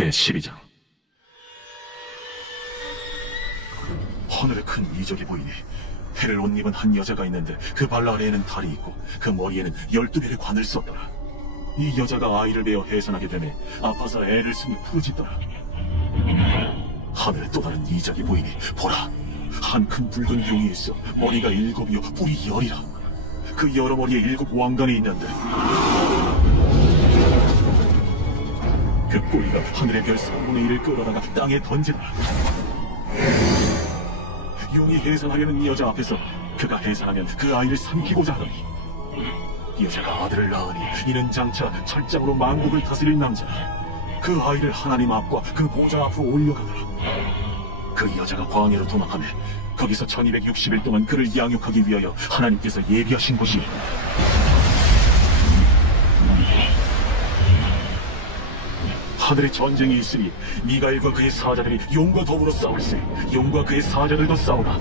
제12장. 하늘에 큰 이적이 보이니 해를 옷 입은 한 여자가 있는데 그 발 아래에는 달이 있고 그 머리에는 12별의 관을 썼더라. 이 여자가 아이를 베어 해산하게 되매 아파서 애를 쓰며 부르짖더라. 하늘에 또 다른 이적이 보이니 보라, 한 큰 붉은 용이 있어 머리가 7이요 뿔이 10이라. 그 여러 머리에 7 왕관이 있는데 그 꼬리가 하늘의 별 3분의 1을 끌어다가 땅에 던지더라. 용이 해산하려는 이 여자 앞에서 그가 해산하면 그 아이를 삼키고자 하더니 여자가 아들을 낳으니 이는 장차 철장으로 만국을 다스릴 남자라. 그 아이를 하나님 앞과 그 보좌 앞으로 올려가더라. 그 여자가 광야로 도망하며 거기서 1260일 동안 그를 양육하기 위하여 하나님께서 예비하신 곳이 하늘에 전쟁이 있으니 미가엘과 그의 사자들이 용과 더불어 싸울세. 용과 그의 사자들도 싸우나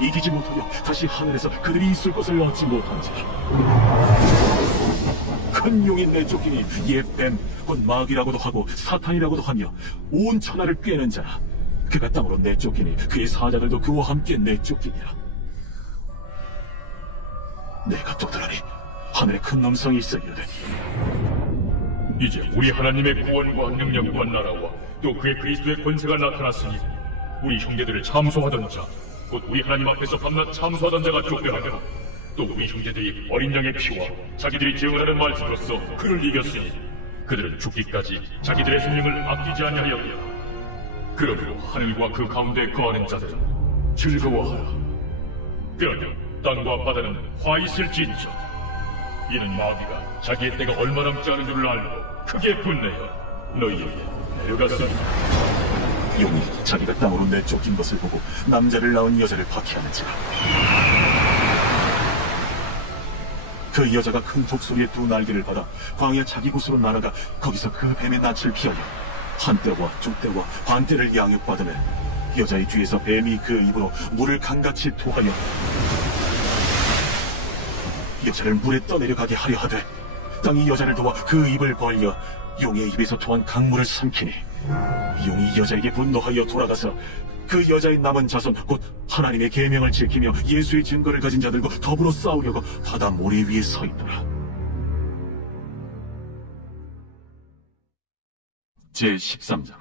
이기지 못하여 다시 하늘에서 그들이 있을 것을 얻지 못한지라. 큰 용이 내쫓기니 옛 뱀, 곧 마귀라고도 하고 사탄이라고도 하며 온 천하를 꿰는 자라. 그가 땅으로 내쫓기니 그의 사자들도 그와 함께 내쫓기니라. 내가 또 들으니 하늘에 큰 음성이 있어 이르되, 이제 우리 하나님의 구원과 능력과 나라와 또 그의 그리스도의 권세가 나타났으니 우리 형제들을 참소하던 자, 곧 우리 하나님 앞에서 밤낮 참소하던 자가 쫓겨나더라. 또 우리 형제들이 어린 양의 피와 자기들이 증언하는 말씀으로써 그를 이겼으니 그들은 죽기까지 자기들의 생명을 아끼지 아니하였다. 그러므로 하늘과 그 가운데 거하는 자들은 즐거워하라. 그러면 땅과 바다는 화 있을진저. 이는 마귀가 자기의 때가 얼마 남지 않은 줄을 알고 크게 분내어 너희에게 내려갔습니다. 용이 자기가 땅으로 내쫓긴 것을 보고 남자를 낳은 여자를 박해하는지라. 그 여자가 큰 독소리의 2 날개를 받아 광야 자기 곳으로 날아가 거기서 그 뱀의 낯을 피하여 한때와 2때와 반때를 양육받으며 여자의 뒤에서 뱀이 그 입으로 물을 강같이 토하여 여자를 물에 떠내려가게 하려 하되 땅이 여자를 도와 그 입을 벌려 용의 입에서 토한 강물을 삼키니 용이 여자에게 분노하여 돌아가서 그 여자의 남은 자손 곧 하나님의 계명을 지키며 예수의 증거를 가진 자들과 더불어 싸우려고 바다 모래 위에 서 있더라. 제13장.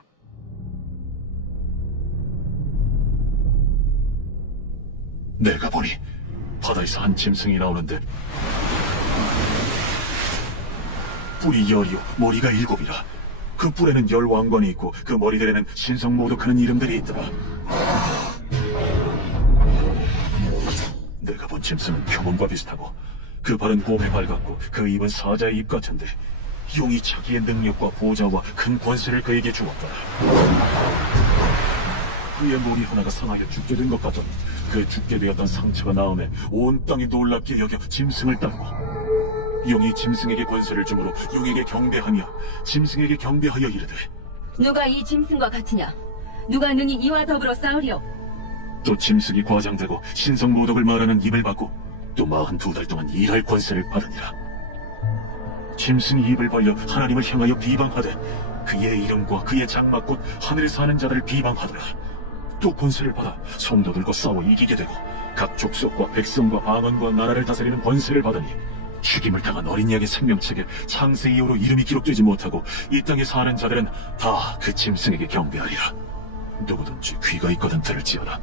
내가 보니 바다에서 한 짐승이 나오는데 뿔이 10이요 머리가 7이라. 그 뿔에는 10 왕관이 있고 그 머리들에는 신성 모독하는 이름들이 있더라. 내가 본 짐승은 표범과 비슷하고 그 발은 곰의 발 같고 그 입은 사자의 입 같은데 용이 자기의 능력과 보좌와 큰 권세를 그에게 주었더라. 그의 머리 하나가 상하여 죽게 된 것 같더니 그 죽게 되었던 상처가 나음에 온 땅이 놀랍게 여겨 짐승을 따르고 용이 짐승에게 권세를 주므로 용에게 경배하며 짐승에게 경배하여 이르되, 누가 이 짐승과 같으냐? 누가 능히 이와 더불어 싸우리요? 또 짐승이 과장되고 신성 모독을 말하는 입을 받고 또 42달 동안 일할 권세를 받으니라. 짐승이 입을 벌려 하나님을 향하여 비방하되 그의 이름과 그의 장막 곧 하늘에 사는 자들을 비방하더라. 또 권세를 받아 성도들과 싸워 이기게 되고 각 족속과 백성과 방언과 나라를 다스리는 권세를 받으니 죽임을 당한 어린 양의 생명책에 창세 이후로 이름이 기록되지 못하고 이 땅에 사는 자들은 다 그 짐승에게 경배하리라. 누구든지 귀가 있거든 들을지어다.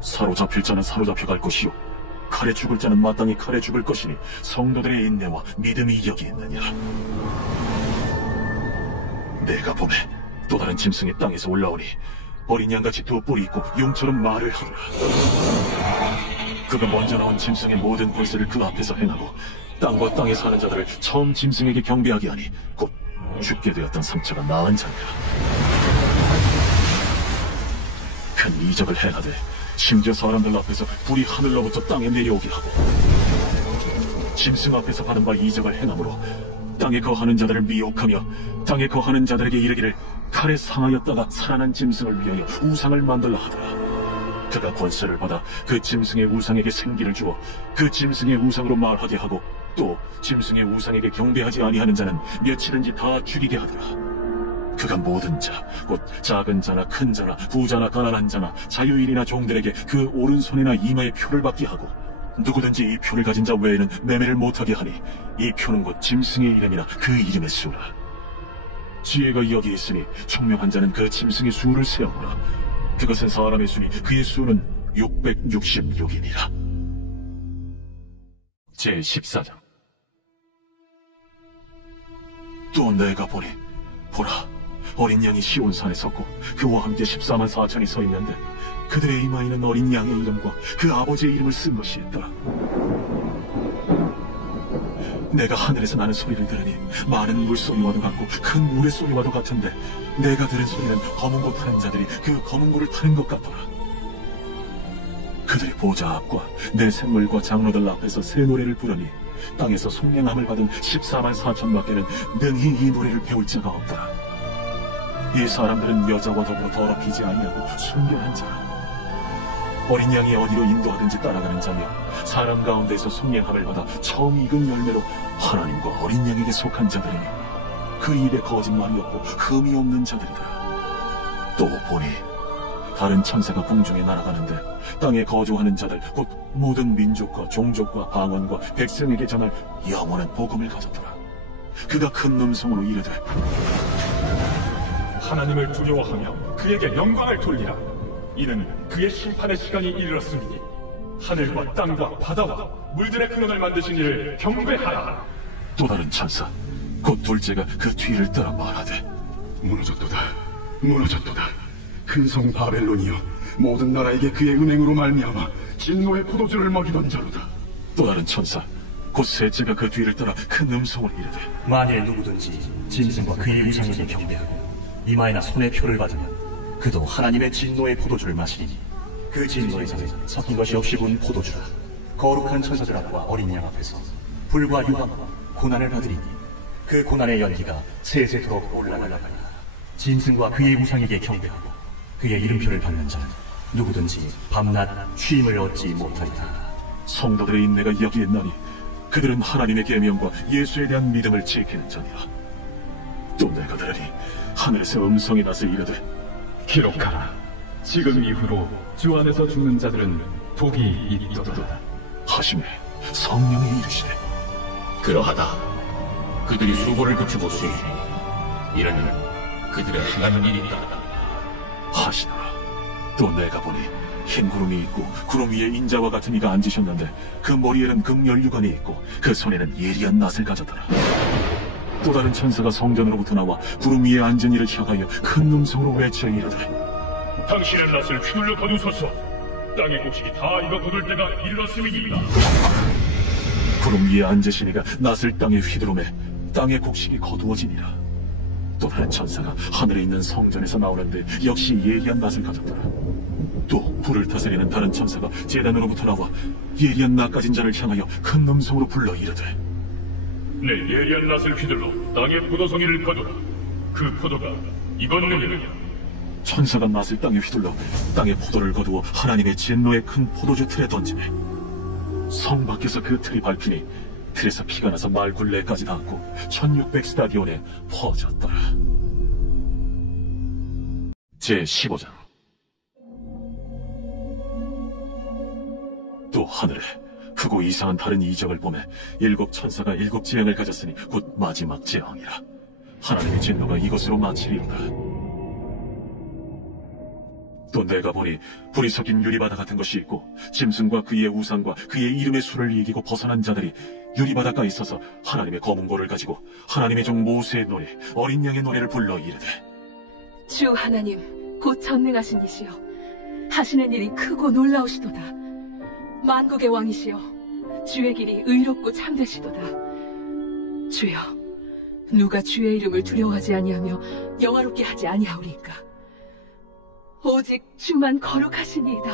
사로잡힐 자는 사로잡혀 갈 것이요 칼에 죽을 자는 마땅히 칼에 죽을 것이니 성도들의 인내와 믿음이 여기 있느니라. 내가 보매 또 다른 짐승이 땅에서 올라오니 어린 양같이 2 뿔이 있고 용처럼 말을 하더라. 그가 먼저 나온 짐승의 모든 권세를 그 앞에서 행하고 땅과 땅에 사는 자들을 처음 짐승에게 경배하게 하니 곧 죽게 되었던 상처가 나은 자니라. 큰 이적을 행하되 심지어 사람들 앞에서 불이 하늘로부터 땅에 내려오게 하고 짐승 앞에서 받은 바 이적을 행함으로 땅에 거하는 자들을 미혹하며 땅에 거하는 자들에게 이르기를 칼에 상하였다가 살아난 짐승을 위하여 우상을 만들라 하더라. 그가 권세를 받아 그 짐승의 우상에게 생기를 주어 그 짐승의 우상으로 말하게 하고 또 짐승의 우상에게 경배하지 아니하는 자는 며칠인지 다 죽이게 하더라. 그가 모든 자, 곧 작은 자나 큰 자나 부자나 가난한 자나 자유인이나 종들에게 그 오른손이나 이마에 표를 받게 하고 누구든지 이 표를 가진 자 외에는 매매를 못하게 하니 이 표는 곧 짐승의 이름이나 그 이름의 수라. 지혜가 여기 있으니 총명한 자는 그 짐승의 수를 세어보라. 그것은 사람의 수니 그의 수는 666이니라. 제14장. 또 내가 보니 보라, 어린 양이 시온산에 섰고 그와 함께 14만 4천이 서 있는데 그들의 이마에는 어린 양의 이름과 그 아버지의 이름을 쓴 것이 있더라. 내가 하늘에서 나는 소리를 들으니 많은 물소리와도 같고 큰 물의 소리와도 같은데 내가 들은 소리는 검은 고 타는 자들이 그 검은 고를 타는 것 같더라. 그들이 보좌 앞과 내 생물과 장로들 앞에서 새 노래를 부르니 땅에서 속량함을 받은 14만 4천밖에는 능히 이 노래를 배울 자가 없더라. 이 사람들은 여자와 더불어 더럽히지 아니하고 순결한 자라. 어린 양이 어디로 인도하든지 따라가는 자며 사람 가운데서 속량함을 받아 처음 익은 열매로 하나님과 어린 양에게 속한 자들이니 그 입에 거짓말이 없고 흠이 없는 자들이더라. 또 보니 다른 천사가 궁중에 날아가는데 땅에 거주하는 자들 곧 모든 민족과 종족과 방언과 백성에게 전할 영원한 복음을 가졌더라. 그가 큰 음성으로 이르되 하나님을 두려워하며 그에게 영광을 돌리라. 이는 그의 심판의 시간이 이르렀으니 하늘과 땅과 바다와 물들의 근원을 만드신 이를 경배하라. 또 다른 천사 곧 둘째가 그 뒤를 따라 말하되 무너졌도다, 무너졌도다. 큰 성 바벨론이여, 모든 나라에게 그의 은행으로 말미암아 진노의 포도주를 먹이던 자로다. 또 다른 천사 곧 셋째가 그 뒤를 따라 큰 음성으로 이르되 만일 누구든지 짐승과 그의 우상에게 경배하고 이마에나 손에 표를 받으면 그도 하나님의 진노의 포도주를 마시리니 그 진노의 잔은 섞인 것이 없이 분 포도주라. 거룩한 천사들 앞과 어린 양 앞에서 불과 유황과 고난을 받으리니 그 고난의 연기가 세세토록 올라가리라. 짐승과 그의 우상에게 경배하고 그의 이름표를 받는 자는 누구든지 밤낮 쉼을 얻지 못하리라. 성도들의 인내가 여기 있나니 그들은 하나님의 계명과 예수에 대한 믿음을 지키는 자니라. 또 내가 들으니 하늘에서 음성이 나서 이르되 기록하라. 지금 이후로 주 안에서 죽는 자들은 복이 있도다 하시매 성령이 이르시되 그러하다. 그들이 수고를 그치고 수행해 이는 그들의 행하는 일이 있다 하시더라. 또 내가 보니 흰 구름이 있고 구름 위에 인자와 같은 이가 앉으셨는데 그 머리에는 극렬유관이 있고 그 손에는 예리한 낫을 가졌더라. 또 다른 천사가 성전으로부터 나와 구름 위에 앉은 이를 향하여 큰 음성으로 외쳐 이르되 당신의 낫을 휘둘러 거두소서. 땅의 곡식이 다 익어 거둘 때가 이르렀음이니이다. 구름 위에 앉으신 이가 낫을 땅에 휘두르매 땅의 곡식이 거두어지니라. 또 다른 천사가 하늘에 있는 성전에서 나오는데 역시 예리한 낫을 가졌더라. 또 불을 다스리는 다른 천사가 제단으로부터 나와 예리한 낫 가진 자를 향하여 큰 음성으로 불러 이르되 내 예리한 낫을 휘둘러 땅의 포도송이를 거두라. 그 포도가 익었느니라. 천사가 낫을 땅에 휘둘러 땅의 포도를 거두어 하나님의 진노의 큰 포도주 틀에 던지매 성 밖에서 그 틀이 밟히니 틀에서 피가 나서 말굴레까지 닿고 1600스타디온에 퍼졌더라. 제15장. 또 하늘에 크고 이상한 다른 이적을 보매 7 천사가 7 재앙을 가졌으니 곧 마지막 재앙이라. 하나님의 진노가 이것으로 마치리로다. 또 내가 보니 불이 섞인 유리바다 같은 것이 있고 짐승과 그의 우상과 그의 이름의 수를 이기고 벗어난 자들이 유리바닷가에 있어서 하나님의 검은 고를 가지고 하나님의 종 모세의 노래 어린 양의 노래를 불러 이르되 주 하나님 곧 전능하신 이시여 하시는 일이 크고 놀라우시도다. 만국의 왕이시여 주의 길이 의롭고 참되시도다. 주여 누가 주의 이름을 두려워하지 아니하며 영화롭게 하지 아니하오리까. 오직 주만 거룩하시니이다.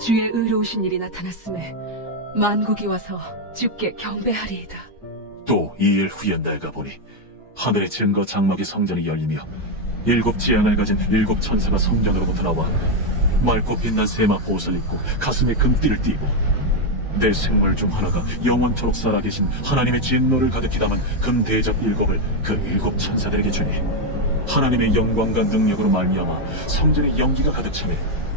주의 의로우신 일이 나타났음에 만국이 와서 주께 경배하리이다. 또 2일 후에 내가 보니 하늘의 증거 장막의 성전이 열리며 7 재앙을 가진 7 천사가 성전으로부터 나와 맑고 빛난 세마포 옷을 입고 가슴에 금띠를 띠고 내 생물 중 하나가 영원토록 살아계신 하나님의 진노를 가득히 담은 금대접 7을 그 7 천사들에게 주니 하나님의 영광과 능력으로 말미암아 성전에 연기가 가득 차며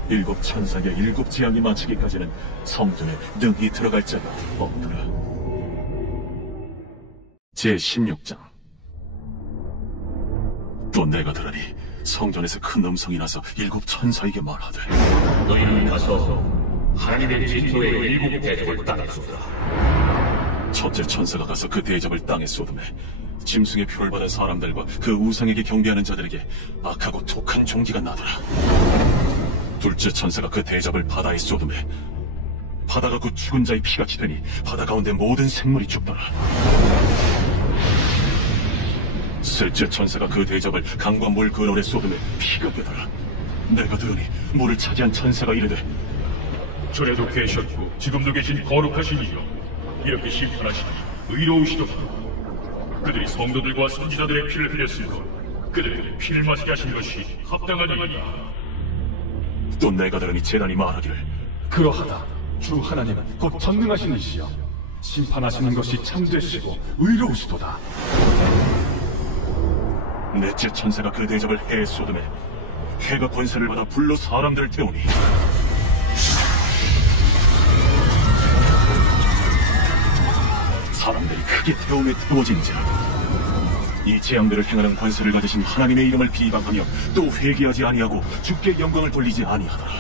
7 천사의 7 재앙이 마치기까지는 성전에 능히 들어갈 자가 없더라. 제16장. 또 내가 들으니 성전에서 큰 음성이 나서 7 천사에게 말하되 너희는 가서 하나님의 진노의 7 대접을 땅에 쏟아. 첫째 천사가 가서 그 대접을 땅에 쏟음에 짐승의 표를 받은 사람들과 그 우상에게 경배하는 자들에게 악하고 독한 종기가 나더라. 둘째 천사가 그 대접을 바다에 쏟음에 바다가 그 죽은 자의 피같이 되니 바다 가운데 모든 생물이 죽더라. 셋째 천사가 그 대접을 강과 물 근원에 쏟음에 피가 되더라. 내가 들으니 물을 차지한 천사가 이르되 전에도 계셨고 지금도 계신 거룩하신 이여, 이렇게 심판하시니 의로우시도다. 그들이 성도들과 선지자들의 피를 흘렸으므로 그들에게 피를 마시게 하신 것이 합당하니이다. 또 내가 들으니 제단이 말하기를 그러하다. 주 하나님은 곧 전능하신 이시여 심판하시는 것이 참되시고 의로우시도다. 넷째 천사가 그 대접을 해에 쏟음에 해가 권세를 받아 불로 사람들을 태우니 사람들이 크게 태움에 태워진지라. 이 재앙들을 행하는 권세를 가지신 하나님의 이름을 비방하며 또 회개하지 아니하고 주께 영광을 돌리지 아니하더라.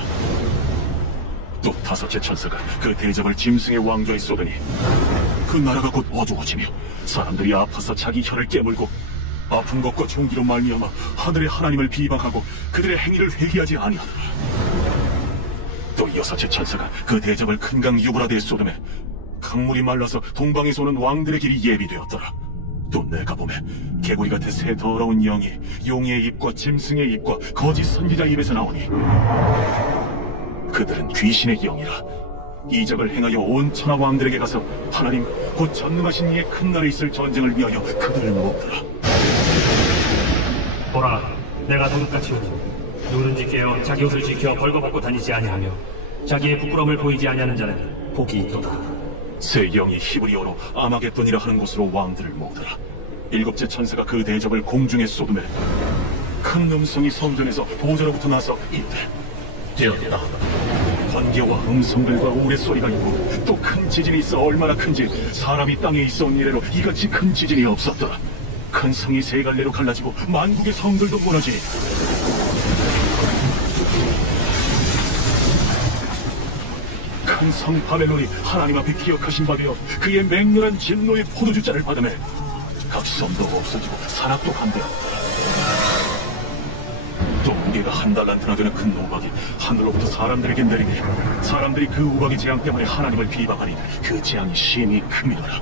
또 다섯째 천사가 그 대접을 짐승의 왕좌에 쏟으니 그 나라가 곧 어두워지며 사람들이 아파서 자기 혀를 깨물고 아픈 것과 종기로 말미암아 하늘의 하나님을 비방하고 그들의 행위를 회개하지 아니하더라. 또 여섯째 천사가 그 대접을 큰 강 유브라데에 쏟으매 강물이 말라서 동방에서 오는 왕들의 길이 예비되었더라. 또 내가 보매 개구리 같은 새 더러운 영이 용의 입과 짐승의 입과 거짓 선지자 입에서 나오니 그들은 귀신의 영이라. 이적을 행하여 온 천하 왕들에게 가서 하나님 곧 전능하신 이의 큰 날에 있을 전쟁을 위하여 그들을 모으더라. 보라, 내가 도둑같이 오고 누군지 깨어 자기 옷을 지켜 벌거벗고 다니지 아니하며 자기의 부끄러움을 보이지 아니하는 자는 복이 있도다. 새 영이 히브리어로 아마겟돈이라 하는 곳으로 왕들을 모으더라. 일곱째 천사가 그 대접을 공중에 쏟으매 큰 음성이 성전에서 보좌로부터 나서 이르되 되었다. 번개와 음성들과 우레소리가 있고 또 큰 지진이 있어 얼마나 큰지 사람이 땅에 있어온 이래로 이같이 큰 지진이 없었더라. 큰 성이 세 갈래로 갈라지고 만국의 성들도 무너지니 큰 성 바벨론이 하나님 앞에 기억하신 바 되어 그의 맹렬한 진노의 포도주잔을 받으매 각 섬도 없어지고 산악도 감되었다. 또 무게가 한 달란트나 되는 큰 우박이 하늘로부터 사람들에게 내리니 사람들이 그 우박의 재앙 때문에 하나님을 비방하니 그 재앙이 심히 큼이더라.